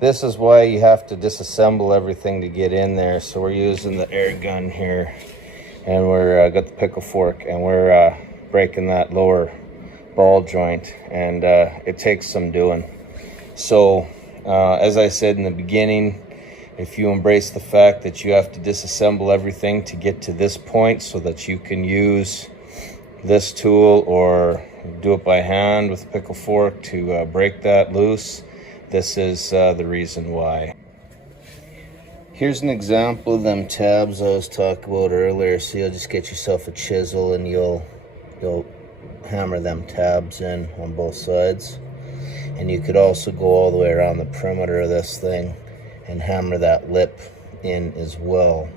This is why you have to disassemble everything to get in there. So we're using the air gun here, and we're got the pickle fork, and we're breaking that lower ball joint, and it takes some doing. So as I said in the beginning, if you embrace the fact that you have to disassemble everything to get to this point so that you can use this tool or do it by hand with a pickle fork to break that loose, this is the reason why. Here's an example of them tabs I was talking about earlier. So you'll just get yourself a chisel and you'll hammer them tabs in on both sides. And you could also go all the way around the perimeter of this thing and hammer that lip in as well.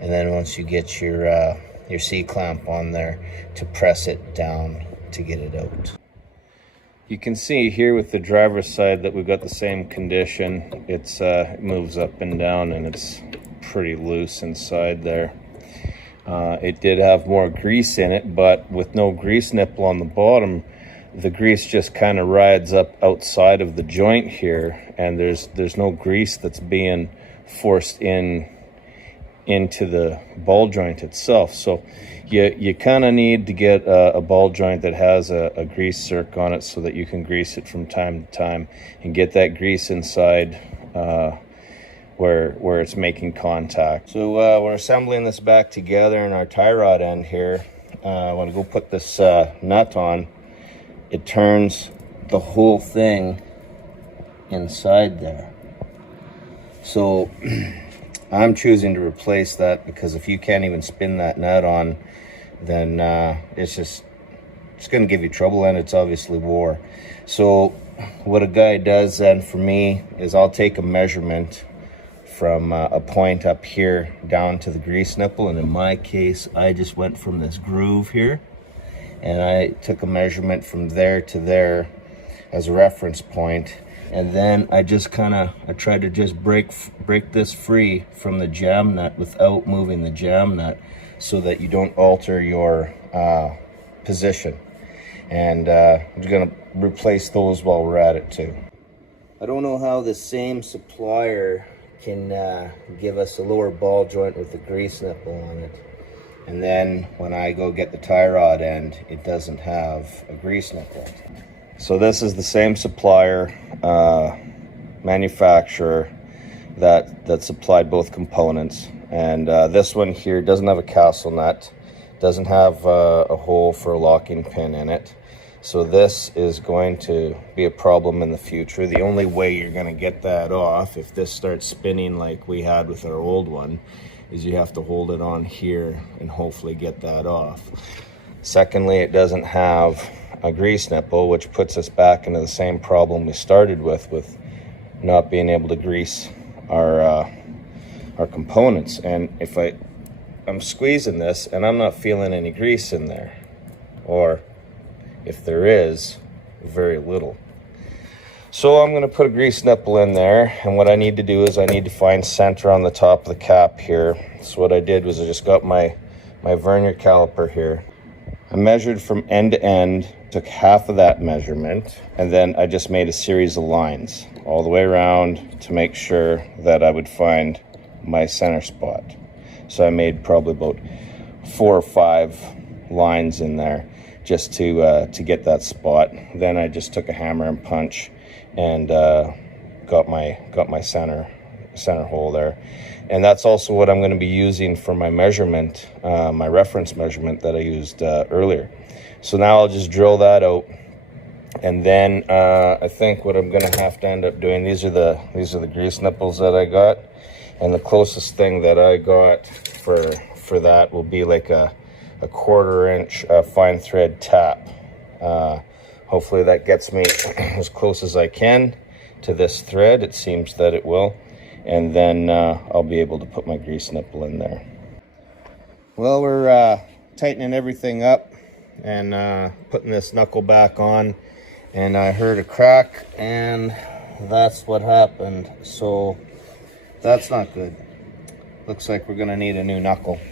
And then once you get your C-clamp on there, to press it down to get it out. You can see here with the driver's side that we've got the same condition. It moves up and down, and it's pretty loose inside there. It did have more grease in it, but with no grease nipple on the bottom, the grease just kind of rides up outside of the joint here, and there's no grease that's being forced into the ball joint itself. So you kind of need to get a ball joint that has a grease circ on it so that you can grease it from time to time and get that grease inside where it's making contact. So we're assembling this back together in our tie rod end here. When I go put this nut on, it turns the whole thing inside there. So I'm choosing to replace that, because if you can't even spin that nut on, then it's going to give you trouble, and it's obviously wore. So what a guy does then for me is I'll take a measurement from a point up here down to the grease nipple, and in my case I just went from this groove here and I took a measurement from there to there as a reference point, and then I just I tried to just break this free from the jam nut without moving the jam nut, so that you don't alter your position. And I'm just gonna replace those while we're at it too. I don't know how the same supplier can give us a lower ball joint with the grease nipple on it, and then when I go get the tie rod end, it doesn't have a grease nipple. So this is the same supplier, manufacturer that supplied both components. And this one here doesn't have a castle nut, doesn't have a hole for a locking pin in it. So this is going to be a problem in the future. The only way you're going to get that off, if this starts spinning like we had with our old one, is you have to hold it on here and hopefully get that off. Secondly, it doesn't have a grease nipple, which puts us back into the same problem we started with not being able to grease our components. And if I'm squeezing this and I'm not feeling any grease in there, or if there is, very little. So I'm going to put a grease nipple in there, and what I need to do is I need to find center on the top of the cap here. So what I did was I just got my vernier caliper here. I measured from end to end, took half of that measurement, and then I just made a series of lines all the way around to make sure that I would find my center spot. So I made probably about 4 or 5 lines in there just to get that spot. Then I just took a hammer and punch and got my center hole there. And that's also what I'm going to be using for my measurement, my reference measurement that I used earlier. So now I'll just drill that out, and then I think what I'm going to have to end up doing, these are the grease nipples that I got, and the closest thing that I got for that will be like a 1/4 inch fine thread tap. Hopefully that gets me as close as I can to this thread. It seems that it will. And then I'll be able to put my grease nipple in there. Well, we're tightening everything up and putting this knuckle back on, and I heard a crack, and that's what happened. So that's not good. Looks like we're gonna need a new knuckle.